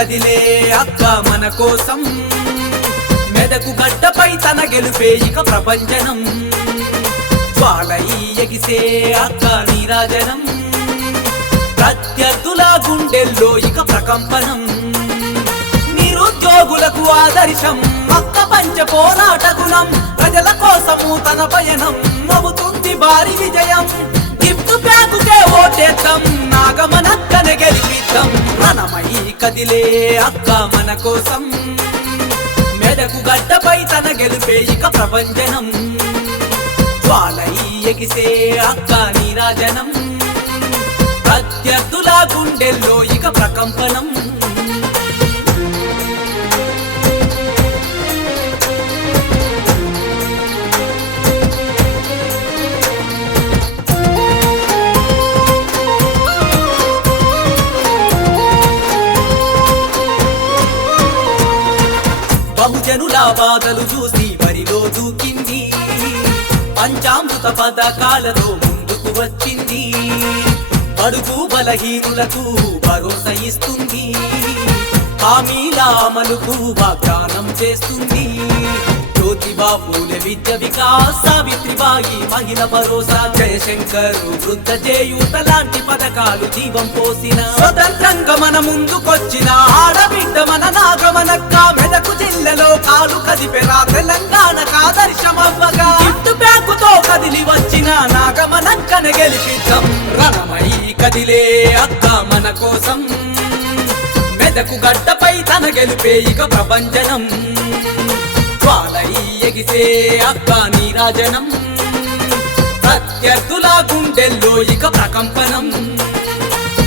కదిలే అక్క మన కోసం మెదకు గడ్డపై తన గెలుపే ఇక ప్రపంచనం జ్వాలై ఎగిసే అక్క నీరాజనం ప్రత్యర్థుల గుండెల్లో ఇక ప్రకంపనం నిరుద్యోగులకు ఆదర్శం అక్క పంచ పోరాట గుణం ప్రజల కోసము తన పయనం అవుతుంది భారీ విజయం గిఫ్ట్ బ్యాగుకే ఓటేద్దాం నాగమనక్కనే గెలిపిద్దాం రణమై కదిలే అక్క మన కోసం మెదకు గడ్డపై తన గెలుపే ఇక ప్రపంచనం జ్వాలై ఎగిసే అక్క నీరాజనం ప్రత్యర్థుల గుండెల్లో ఇక ప్రకంపనం బహుజనుల బాధలు చూసి బరిలో దూకింది పంచామృత పథకాలతో ముందుకు వచ్చింది బడుగు బలహీనులకు భరోసా ఇస్తుంది హామీల అమలుకు వాగ్దానం చేస్తుంది జ్యోతిబా పూలే విద్య వికాస్ సావిత్రిబాయి మహిళ భరోసా జయశంకర్ వృద్ధ చేయూత లాంటి పథకాలు జీవం పోసిన స్వతంత్రంగా మన ముందుకొచ్చిన ఆడబిడ్డ మన నాగమనక్క మెదకు జిల్లలో కాలు కదిపెరా తెలంగాణకు ఆదర్శమవ్వగా గిఫ్ట్ బ్యాగుతో కదిలి వచ్చిన నాగమనక్కను గెలిపిద్దాం రణమై కదిలే అక్క మన కోసం మెదకు గడ్డపై తన గెలుపే ఇక ప్రపంచనం జ్వాలై ఎగిసే అక్క నీరాజనం ప్రత్యర్థుల గుండెల్లో ఇక ప్రకంపనం